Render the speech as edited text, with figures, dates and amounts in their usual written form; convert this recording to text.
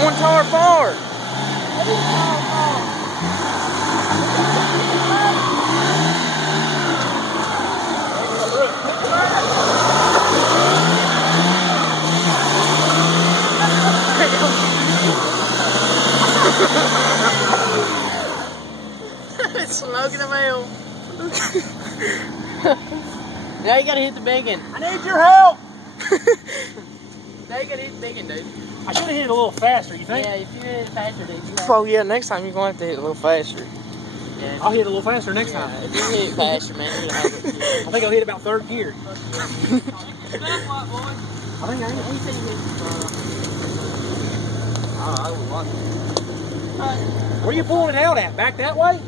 One car forward. It's smoking the mail. Now you gotta hit the bacon. I need your help. Now you gotta hit the bacon, dude. I should have hit it a little faster, you think? Yeah, if you hit it faster, dude. Oh yeah, next time you're going to have to hit a little faster. Yeah, I'll hit it a little faster next time. if you hit it faster, man, you'll have it. I think I'll hit about third gear. I think I am. Where you pulling it out at? Back that way?